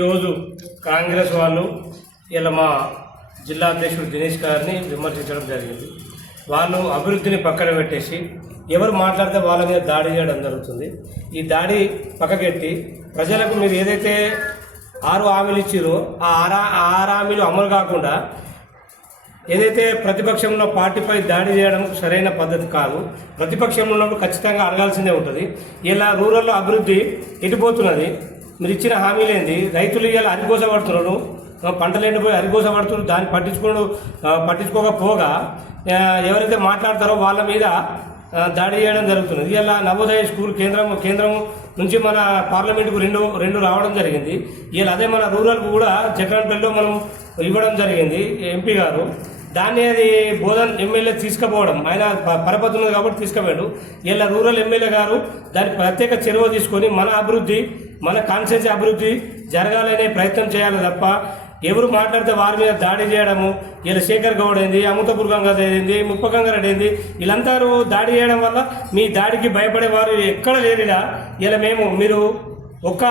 ఈరోజు కాంగ్రెస్ వాళ్ళు ఇలా మా జిల్లా అధ్యక్షుడు దినేష్ గారిని విమర్శించడం జరిగింది. వాళ్ళు అభివృద్ధిని పక్కన పెట్టేసి ఎవరు మాట్లాడితే వాళ్ళ మీద దాడి చేయడం జరుగుతుంది. ఈ దాడి పక్కకెట్టి ప్రజలకు మీరు ఏదైతే ఆరు హామీలు ఇచ్చిరో ఆ ఆరా ఆ ఆరు హామీలు అమలు కాకుండా ఏదైతే ప్రతిపక్షంలో పార్టీపై దాడి చేయడం సరైన పద్ధతి కాదు. ప్రతిపక్షంలో ఉన్నప్పుడు ఖచ్చితంగా అడగాల్సిందే ఉంటుంది. ఇలా రూరల్లో అభివృద్ధి ఎటుపోతున్నది? మీరు ఇచ్చిన హామీలేంది రైతులు ఇలా అరిగోస పడుతున్నారు పంటలు ఎండిపోయి అరికోస పడుతున్నారు దాన్ని పట్టించుకోడు పట్టించుకోకపోగా ఎవరైతే మాట్లాడతారో వాళ్ళ మీద దాడి చేయడం జరుగుతున్నది ఇలా నవోదయ స్కూల్ కేంద్రం కేంద్రం నుంచి మన పార్లమెంటుకు రెండు రెండు రావడం జరిగింది. ఇలా అదే మన రూరల్కు కూడా జగన్పల్లిలో మనం ఇవ్వడం జరిగింది ఎంపీ గారు. దాన్ని అది బోధన్ ఎమ్మెల్యే తీసుకుపోవడం ఆయన పరపతి ఉన్నది కాబట్టి తీసుకుపోయాడు. ఇలా రూరల్ ఎమ్మెల్యే గారు దాని ప్రత్యేక చెరువు తీసుకొని మన అభివృద్ధి మన కాన్స్టిట్యూన్సీ అభివృద్ధి జరగాలనే ప్రయత్నం చేయాలి తప్ప ఎవరు మాట్లాడితే వారి మీద దాడి చేయడము ఇలా శేఖర్ గౌడ్ ఏంది అమృతపూర్ గంగాధర్ ఏంది ముప్పగంగారెడ్డి ఏంది వీళ్ళంతా దాడి చేయడం వల్ల మీ దాడికి భయపడే వారు ఎక్కడ లేరుగా ఇలా మేము మీరు ఒక్క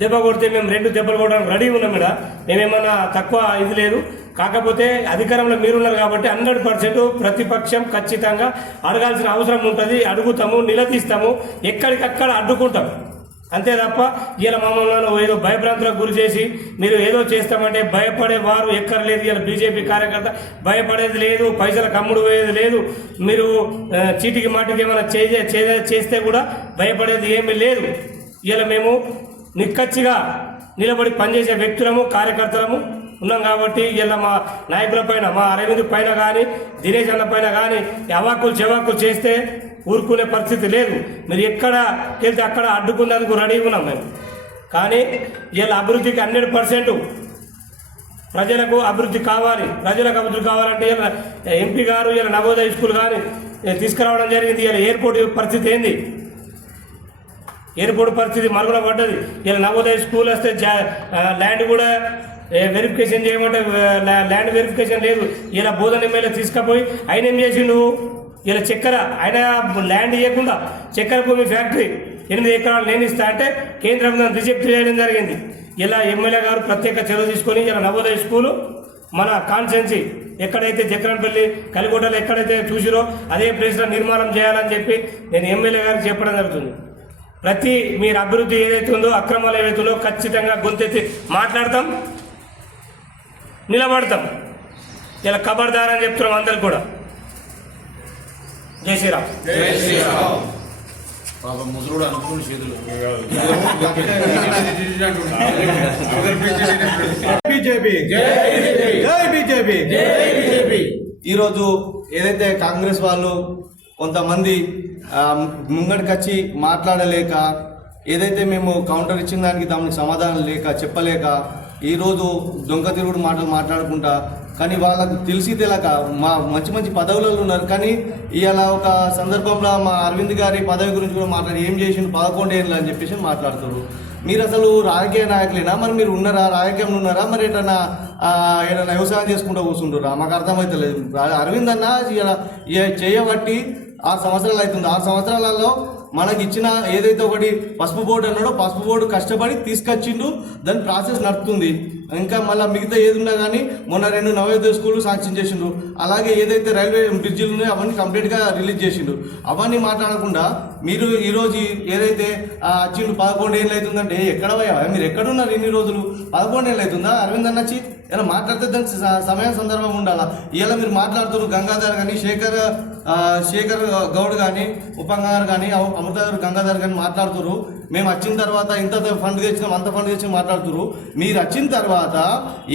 దెబ్బ కొడితే మేము రెండు దెబ్బలు కొట్టడానికి రెడీ ఉన్నాం ఇక్కడ మేమేమన్నా తక్కువ ఇది లేదు. కాకపోతే అధికారంలో మీరున్నారు కాబట్టి హండ్రెడ్ పర్సెంట్ ప్రతిపక్షం ఖచ్చితంగా అడగాల్సిన అవసరం ఉంటుంది. అడుగుతాము నిలదీస్తాము. ఎక్కడికక్కడ అడ్డుకుంటాము అంతే తప్ప ఇలా మమ్మల్ని ఏదో భయభ్రాంతులకు గురి చేసి మీరు ఏదో చేస్తామంటే భయపడే వారు ఎక్కడ లేదు ఇలా బీజేపీ కార్యకర్త భయపడేది లేదు పైసల కమ్ముడు పోయేది లేదు. మీరు చీటికి మాటికి ఏమైనా చేసే చేసే- చేస్తే కూడా భయపడేది ఏమీ లేదు. ఇలా మేము నిక్కచ్చిగా నిలబడి పనిచేసే వ్యక్తులము కార్యకర్తలము. ఉన్నాం కాబట్టి ఇలా మా నాయకుల పైన మా అరవింద్ పైన కానీ దినేష్ అన్న పైన కానీ అవాకులు చెవాకులు చేస్తే ఊరుకునే పరిస్థితి లేదు. మీరు ఎక్కడ వెళ్తే అక్కడ అడ్డుకున్నందుకు రెడీగా ఉన్నాం మేము. కానీ ఇలా అభివృద్ధికి హండ్రెడ్ పర్సెంట్ ప్రజలకు అభివృద్ధి కావాలి. ప్రజలకు అభివృద్ధి కావాలంటే ఇలా ఎంపీ గారు ఇలా నవోదయ స్కూల్ కానీ తీసుకురావడం జరిగింది. ఇలా ఎయిర్పోర్ట్ పరిస్థితి ఏంది? ఎయిర్పోర్ట్ పరిస్థితి మరుగున పడ్డది. ఇలా నవోదయ స్కూల్ వస్తే జా ల్యాండ్ కూడా వెరిఫికేషన్ చేయమంటే ల్యాండ్ వెరిఫికేషన్ లేదు. ఇలా బోధన ఎమ్మెల్యే తీసుకుపోయి ఆయన ఏం చేసిండు ఇలా చక్కెర ఆయన ల్యాండ్ ఇవ్వకుండా చక్కెర భూమి ఫ్యాక్టరీ ఎనిమిది ఎకరాలు నేను ఇస్తా అంటే కేంద్రం రిజెక్ట్ చేయడం జరిగింది. ఇలా ఎమ్మెల్యే గారు ప్రత్యేక చర్య తీసుకొని ఇలా నవోదయ స్కూలు మన కాన్సెన్సీ ఎక్కడైతే జక్రన్పల్లి కలిగొండలో ఎక్కడైతే చూసిరో అదే ప్లేస్లో నిర్మాణం చేయాలని చెప్పి నేను ఎమ్మెల్యే గారికి చెప్పడం జరుగుతుంది. ప్రతి మీరు అభివృద్ధి ఏదైతే ఉందో అక్రమాలు ఏదైతే ఉందో ఖచ్చితంగా గొంతెత్తి మాట్లాడతాం. నిలబడతాం. ఇలా ఖబర్దార్ అని చెప్తున్నాం అందరికి కూడా. జై శ్రీరామ్. పాపం ముసలుడు అనుకుని చేతులు. బీజేపీ జై బీజేపీ ఈరోజు ఏదైతే కాంగ్రెస్ వాళ్ళు కొంతమంది ఆ, ముంగడికి వచ్చి మాట్లాడలేక ఏదైతే మేము కౌంటర్ ఇచ్చిన దానికి దానికి సమాధానం లేక చెప్పలేక ఈరోజు దొంగ తిరుగుడు మాటలు మాట్లాడుకుంటా కానీ వాళ్ళకు తెలిసి తెలక మా మంచి మంచి పదవులలో ఉన్నారు. కానీ ఇలా ఒక సందర్భంలో మా అరవింద్ గారి పదవి గురించి కూడా మాట్లాడి ఏం చేసిండు పదకొండు ఏళ్ళు అని చెప్పేసి మాట్లాడుతారు. మీరు అసలు రాజకీయ నాయకులేనా? మరి మీరు ఉన్నారా? రాజకీయంలో ఉన్నారా? మరి ఏదైనా ఏదైనా వ్యవసాయం చేసుకుంటూ కూర్చుంటారా మాకు అర్థమైతే లేదు. అరవింద్ అన్న చేయబట్టి ఆరు సంవత్సరాలు అవుతుంది. ఆరు సంవత్సరాలలో మనకి ఇచ్చిన ఏదైతే ఒకటి పసుపు బోర్డు అన్నాడో పసుపు బోర్డు కష్టపడి తీసుకొచ్చిండు దాని ప్రాసెస్ నడుస్తుంది ఇంకా మళ్ళీ మిగతా ఏది ఉన్నా కానీ మొన్న రెండు నవోదయ స్కూళ్ళు సాంక్షన్ చేసిండు అలాగే ఏదైతే రైల్వే బ్రిడ్జిలు ఉన్నాయో అవన్నీ కంప్లీట్గా రిలీజ్ చేసిండు అవన్నీ మాట్లాడకుండా మీరు ఈరోజు ఏదైతే ఆ, వచ్చిండు పదకొండు ఏళ్ళు అవుతుందంటే ఎక్కడ పోయా మీరు ఎక్కడున్నారు ఇన్ని రోజులు? పదకొండు ఏళ్ళు అవుతుందా? అరవింద్ అన్నచ్చి ఇలా మాట్లాడితే దానికి స- సమయం సందర్భం ఉండాలా? ఇలా మీరు మాట్లాడుతున్నారు గంగాధర్ కానీ శేఖర్ శేఖర్ గౌడ్ కానీ ఉపంగారు కానీ అమృత గారు గంగాధర్ కానీ మాట్లాడుతున్నారు. మేము వచ్చిన తర్వాత ఇంత ఫండ్ తెచ్చినాం అంత ఫండ్ తెచ్చి మాట్లాడుతున్నారు మీరు వచ్చిన తర్వాత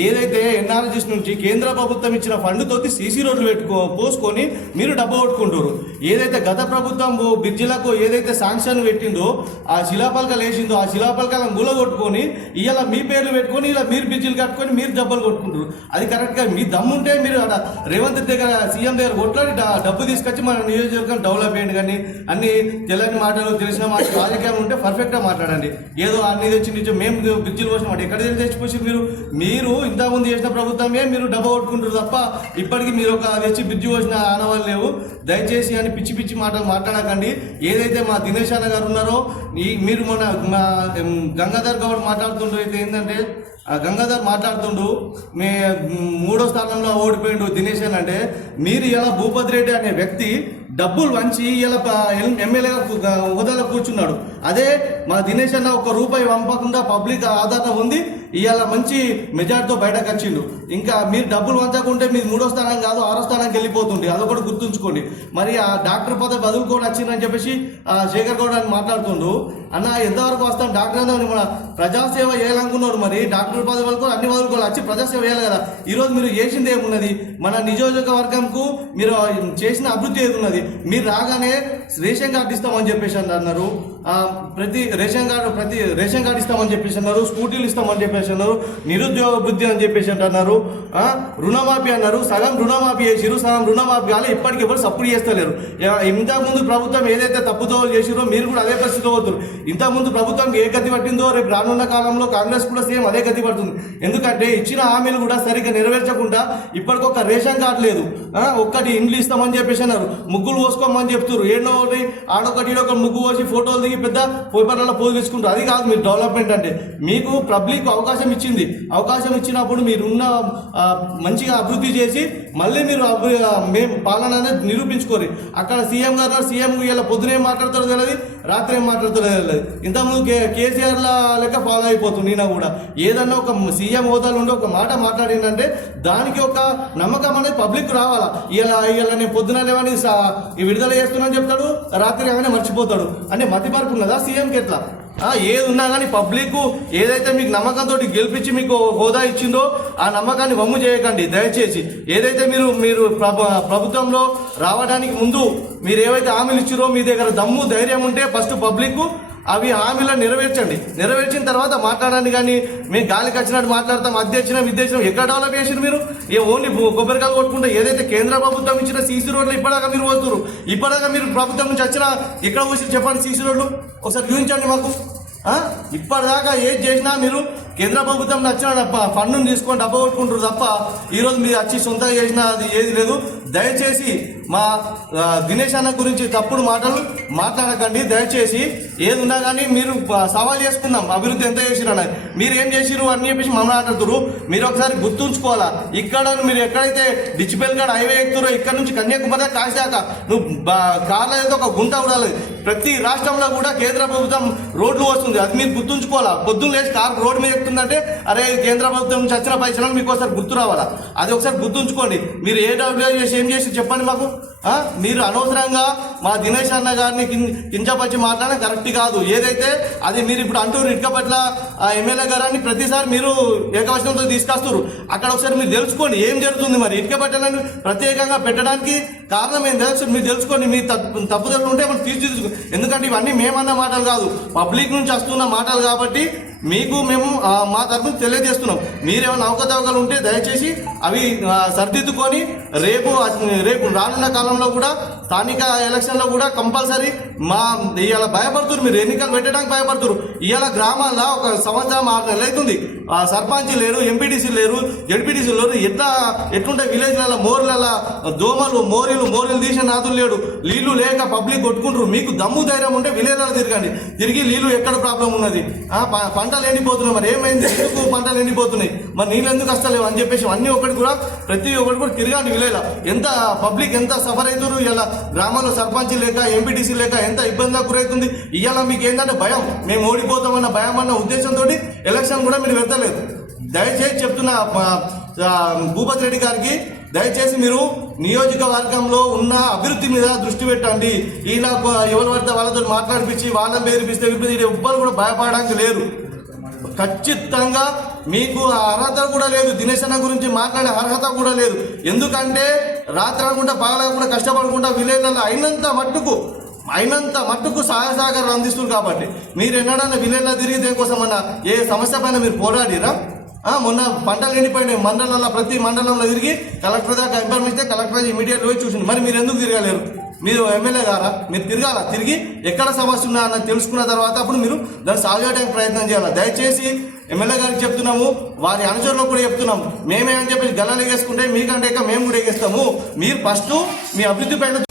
ఏదైతే ఎన్ఆర్జిస్ నుంచి కేంద్ర ప్రభుత్వం ఇచ్చిన ఫండ్ తోటి సీసీ రోడ్లు పెట్టుకో పోసుకొని మీరు డబ్బు కొట్టుకుంటారు ఏదైతే గత ప్రభుత్వం బ్రిడ్జిలకు ఏదైతే శాంక్షన్ పెట్టిందో ఆ శిలాపలకలు వేసిందో ఆ శిలాపలకలను మూల కొట్టుకొని ఇలా మీ పేర్లు పెట్టుకొని ఇలా మీరు బ్రిడ్జిలు కట్టుకొని మీరు డబ్బులు కొట్టుకుంటారు అది కరెక్ట్గా మీ దమ్ముంటే మీరు అక్కడ రేవంత్ దగ్గర సీఎం దగ్గర కొట్లాడి డబ్బు తీసుకొచ్చి మన నియోజకవర్గం డెవలప్ చేయండి కానీ అన్ని తెల్లని మాటలు తెలిసిన మాట రాజకీయాలు ఉంటే పర్ఫెక్ట్ పర్ఫెక్ట్గా మాట్లాడండి. ఏదో అన్ని తెచ్చి నిజం మేము బ్రిడ్జిలు పోసిన వాడు ఎక్కడ తెచ్చిపోసి మీరు? మీరు ఇంతకుముందు చేసిన ప్రభుత్వమే మీరు డబ్బు కొట్టుకుంటారు తప్ప ఇప్పటికీ మీరు ఒక తెచ్చి బ్రిడ్జి పోసిన ఆనవాళ్ళు లేవు. దయచేసి అని పిచ్చి పిచ్చి మాటలు మాట్లాడకండి. ఏదైతే మా దినేష్ అన్న గారు ఉన్నారో ఈ మీరు మన మా గంగాధర్ గౌడ్ మాట్లాడుతుండ్రు అయితే ఏంటంటే ఆ గంగాధర్ మాట్లాడుతుండు మే మూడో స్థానంలో ఓడిపోయిండు దినేష్ అని అంటే మీరు ఇలా భూపతి రెడ్డి అనే వ్యక్తి డబ్బులు వంచి ఇలా ఎమ్మెల్యేగా హోదాలో కూర్చున్నాడు. అదే మా దినేష్ అన్న ఒక రూపాయి పంపకుండా పబ్లిక్ ఆధారం ఉంది. ఇవాళ మంచి మెజార్టీతో బయటకు వచ్చిండు. ఇంకా మీరు డబ్బులు వంచకుంటే మీరు మూడో స్థానం కాదు ఆరో స్థానానికి వెళ్ళిపోతుంది అదొకటి గుర్తుంచుకోండి. మరి ఆ డాక్టర్ పదవి బదులుకొని వచ్చిందని చెప్పేసి శేఖర్ గౌడ్ అని మాట్లాడుతుండు. అన్న ఎంతవరకు వస్తాం డాక్టర్ అన్న మన ప్రజాసేవ చేయాలనుకున్నారు మరి. డాక్టర్ పదవి వరకు అన్ని వదులుకోవాలి వచ్చి ప్రజాసేవ చేయాలి కదా. ఈరోజు మీరు చేసింది ఏమున్నది? మన నియోజకవర్గంకు మీరు చేసిన అభివృద్ధి ఏది ఉన్నది మీరు రాగానే రేషన్ కార్డు ఇస్తామని చెప్పేసి అన్నారు. ప్రతి రేషన్ కార్డు ప్రతి రేషన్ కార్డు ఇస్తామని చెప్పేసి అన్నారు. స్కూటీలు ఇస్తామని చెప్పేసి అన్నారు నిరుద్యోగ బుద్ధి అని చెప్పేసి అంటున్నారు. రుణమాఫీ అన్నారు. సగం రుణమాఫీ చేసిరు సగం రుణమాఫీ కాలే. ఇప్పటికి ఎవరు సపోర్ట్ చేస్తలేరు. ఇంతకుముందు ప్రభుత్వం ఏదైతే తప్పుతో చేసిరో మీరు కూడా అదే పరిస్థితిలో పోతున్నారు ఇంతకుముందు ప్రభుత్వం ఏ గతి పట్టిందో రేపు రానున్న కాలంలో కాంగ్రెస్ కూడా సేమ్ అదే గతి పడుతుంది. ఎందుకంటే ఇచ్చిన హామీలు కూడా సరిగ్గా నెరవేర్చకుండా ఇప్పటికొక రేషన్ కార్డు లేదు. ఒక్కటి ఇండ్లు ఇస్తామని చెప్పేసి అన్నారు. ముగ్గులు పోసుకోమని చెప్తున్నారు ఏడో ఒకటి ఆడొకటి ఈడొక ముగ్గు పోసి ఫోటోలు దిగి పెద్ద పేపర్లలో పోజు తీసుకుంటారు అది కాదు మీరు డెవలప్మెంట్ అంటే. మీకు పబ్లిక్ అవకాశం అవకాశం ఇచ్చింది. అవకాశం ఇచ్చినప్పుడు మీరున్న మంచిగా అభివృద్ధి చేసి మళ్ళీ మీరు మేము పాలన అనేది నిరూపించుకోరు. అక్కడ సీఎం గారు సీఎం ఇలా పొద్దునే మాట్లాడతారు మాట్లాడతారో తెలియదు రాత్రి ఏం మాట్లాడతారో తెలియదు ఇంతకుముందు కే కేసీఆర్ లా లెక్క ఫాలో అయిపోతుంది నేను కూడా. ఏదన్నా ఒక సీఎం హోదాలు ఉండి ఒక మాట మాట్లాడిందంటే దానికి ఒక నమ్మకం అనేది పబ్లిక్ రావాలా. ఇలా ఇలా నేను పొద్దున లేవని విడుదల చేస్తున్నాను చెప్తాడు రాత్రి ఏమైనా మర్చిపోతాడు. అంటే మతి ఉన్నదా సీఎంకి ఎట్లా? ఏది ఉన్నా కానీ పబ్లిక్ ఏదైతే మీకు నమ్మకంతో గెలిపించి మీకు హోదా ఇచ్చిందో ఆ నమ్మకాన్ని వమ్ము చేయకండి దయచేసి. ఏదైతే మీరు మీరు ప్రభ ప్రభుత్వంలో రావడానికి ముందు మీరు ఏవైతే హామీలు ఇచ్చారో మీ దగ్గర దమ్ము ధైర్యం ఉంటే ఫస్ట్ పబ్లిక్ అవి హామీలను నెరవేర్చండి. నెరవేర్చిన తర్వాత మాట్లాడండి కానీ మేము గాలికి వచ్చినట్టు మాట్లాడతాం అధ్యక్షం విద్యక్షం ఎక్కడ డెవలప్ చేసారు మీరు? ఏ ఓన్లీ కొబ్బరికాయలు కొట్టుకుంటే ఏదైతే కేంద్ర ప్రభుత్వం ఇచ్చిన సీసీ రోడ్లు ఇప్పటిదాకా మీరు పోతున్నారు ఇప్పటిదాకా మీరు ప్రభుత్వం నుంచి వచ్చిన ఎక్కడ వచ్చి చెప్పండి సీసీ రోడ్లు? ఒకసారి చూపించండి మాకు. ఇప్పటిదాకా ఏది చేసినా మీరు కేంద్ర ప్రభుత్వం నచ్చిన డబ్బ- తీసుకొని డబ్బా కొట్టుకుంటారు తప్ప ఈరోజు మీరు వచ్చి సొంతంగా చేసిన అది ఏది లేదు. దయచేసి మా దినేష్ అన్న గురించి తప్పుడు మాటలు మాట్లాడకండి. దయచేసి ఏది ఉన్నా కానీ మీరు సవాల్ చేసుకుందాం. అభివృద్ధి ఎంత చేసిరని మీరు ఏం చేసిరు అని చెప్పేసి మమ్మల్ని మాట్లాడుతున్నారు మీరు ఒకసారి గుర్తుంచుకోవాలా? ఇక్కడ మీరు ఎక్కడైతే డిజిపల్ గడ్ హైవే ఎక్కుతారో ఇక్కడ నుంచి కన్యాకుమారి కాశాక నువ్వు కార్లో అయితే ఒక గుంట ఉండాలి. ప్రతి రాష్ట్రంలో కూడా కేంద్ర ప్రభుత్వం రోడ్లు వస్తుంది. అది మీరు గుర్తుంచుకోవాలా? పొద్దున్న లేచి కార్ రోడ్డు మీద ఎక్కుతుందంటే అరే కేంద్ర ప్రభుత్వం నుంచి వచ్చిన పైసలు మీకు ఒకసారి గుర్తు రావాలా? అది ఒకసారి గుర్తుంచుకోండి. మీరు ఏ డబ్ల్యూ చేసి ఏం చేసి చెప్పండి మాకు. మీరు అనవసరంగా మా దినేష్ అన్న గారిని కించపరిచి మాట్లాడడం కరెక్ట్ కాదు. ఏదైతే అది మీరు ఇప్పుడు అంటూ ఇటుకపట్ల ఎమ్మెల్యే గారాన్ని ప్రతిసారి మీరు ఏకవచనంతో తీసుకొస్తారు అక్కడ ఒకసారి మీరు తెలుసుకోండి. ఏం జరుగుతుంది మరి? ఇటుక ప్రత్యేకంగా పెట్టడానికి కారణం ఏం తెలుసు? మీరు తెలుసుకోండి మీ తప్పు తప్పుదలు ఉంటే మనం తీర్చిదిద్దుకో ఎందుకంటే ఇవన్నీ మేమన్న మాటలు కాదు. పబ్లిక్ నుంచి వస్తున్న మాటలు కాబట్టి మీకు మేము మా తరఫున తెలియజేస్తున్నాం. మీరేమైనా అవకతవకలు ఉంటే దయచేసి అవి సరిదిద్దుకొని రేపు రేపు రానున్న కాలంలో కూడా స్థానిక ఎలక్షన్లో కూడా కంపల్సరీ మా ఇవాళ భయపడుతురు మీరు. ఎన్నికలు పెట్టడానికి భయపడుతున్నారు ఇవాళ గ్రామాల్లో ఒక సంవత్సరం ఆరు నెలలు అవుతుంది సర్పంచ్ లేరు ఎంపీటీసీ లేరు జడ్పీటీసీ లేరు. ఎట్లా ఎట్లుంటాయి విలేజ్లలో మోర్లలో దోమలు మోరీలు మోరీలు తీసిన నాదులు లేడు. నీళ్ళు లేక పబ్లిక్ కొట్టుకుంటారు మీకు దమ్ము ధైర్యం ఉంటే విలేజ్లలో తిరగండి. తిరిగి నీళ్ళు ఎక్కడ ప్రాబ్లం ఉన్నది? పంటలు ఎండిపోతున్నాయి మరి. ఏమైంది? ఎందుకు పంటలు ఎండిపోతున్నాయి? మరి నీళ్ళు ఎందుకు వస్తలేవు అని చెప్పేసి అన్ని ఒకటి కూడా ప్రతి ఒక్కటి కూడా తిరగండి విలేజ్లో ఎంత పబ్లిక్ ఎంత సఫర్ అవుతారు ఇలా గ్రామాల్లో సర్పంచ్ లేక ఎంపీటీసీ లేక ఎంత ఇబ్బందిగా గురవుతుంది ఇవాళ మీకు ఏంటంటే భయం. మేము ఓడిపోతామన్న భయం అన్న ఉద్దేశంతో ఎలక్షన్ కూడా మీరు పెడతలేదు దయచేసి చెప్తున్న భూపతి రెడ్డి గారికి దయచేసి మీరు నియోజకవర్గంలో ఉన్న అభివృద్ధి మీద దృష్టి పెట్టండి. ఈయన ఎవరు పడితే వాళ్ళతో మాట్లాడిపించి వాళ్ళని బెదిరిపిస్తే వీళ్ళు ఎవ్వరు కూడా భయపడడానికి లేరు. ఖచ్చితంగా మీకు ఆ అర్హత కూడా లేదు దినేశన గురించి మాట్లాడే అర్హత కూడా లేదు. ఎందుకంటే రాత్రి అనుకుంటా పగలకుండా కష్టపడకుండా విలేజ్లలో అయినంత మట్టుకు అయినంత మట్టుకు సహాయ సహకారం అందిస్తున్నారు కాబట్టి. మీరు ఎన్నడన్నా విలేజ్లో తిరిగి దేనికోసమన్నా ఏ సమస్య పైన మీరు పోరాడిరా? మొన్న పంటలు ఎండిపోయినాయి మండలంలో ప్రతి మండలంలో తిరిగి కలెక్టర్ దాకా ఇన్ఫర్మేషన్ ఇస్తే కలెక్టర్ ఇమీడియట్ పోయి చూసింది మరి మీరు ఎందుకు తిరగలేరు? మీరు ఎమ్మెల్యే గారా? మీరు తిరగాల? తిరిగి ఎక్కడ సమస్య ఉన్నా అన్నది తెలుసుకున్న తర్వాత అప్పుడు మీరు దాన్ని సాల్వ్ చేయడానికి ప్రయత్నం చేయాలి? దయచేసి ఎమ్మెల్యే గారికి చెప్తున్నాము వారి అనుచరులకు కూడా చెప్తున్నాం మేమేమని చెప్పి గల్లాలు వేసుకుంటే మీకంటే మేము కూడా ఎగేస్తాము. మీరు ఫస్ట్ మీ అభివృద్ధి పైన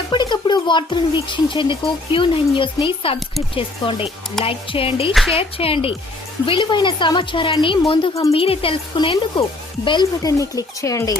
ఎప్పటికప్పుడు వార్తలను వీక్షించేందుకు క్యూ నైన్ న్యూస్ని సబ్స్క్రైబ్ చేసుకోండి. లైక్ చేయండి షేర్ చేయండి. విలువైన సమాచారాన్ని ముందుగా మీరే తెలుసుకునేందుకు బెల్ బటన్ని క్లిక్ చేయండి.